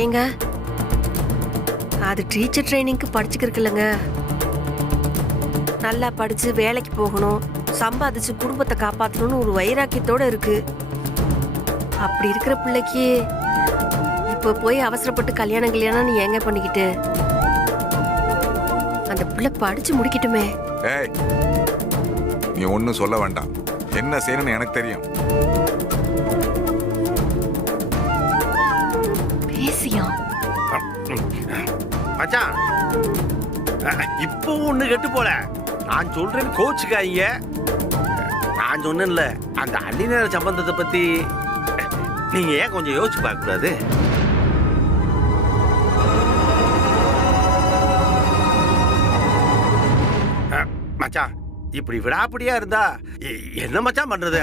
ஏங்க அது டீச்சர் ட்ரைனிங்க்கு படிச்சுக்கிருக்குல்லங்க. நல்லா படிச்சு வேலைக்கு போகணும், சம்பாதிச்சு குடும்பத்தை காப்பாற்றணும்னு ஒரு வைராக்கியத்தோட இருக்கு. அப்படி இருக்கிற பிள்ளைக்கு இப்ப போய் அவசரப்பட்டு கல்யாணம் ஏங்க பண்ணிக்கிட்டு? அந்த பிள்ளை படிச்சு முடிக்கட்டுமே. ஏய், நீ ஒன்னும் சொல்ல வேண்டாம். என்ன செய்யணும்னு எனக்கு தெரியும். பேசியா மச்சான், இப்போ ஒண்ணு கெட்டு போல. நான் சொல்றேன் கோச்சுக்காங்க. நான் சொன்னேன்ல அந்த அள்ளிநேர சம்பந்தத்தை பத்தி நீங்க ஏன் கொஞ்சம் யோசிச்சு பார்க்க கூடாது? மச்சான், இப்படி விடாப்படியா இருந்தா என்ன மச்சான் பண்றது?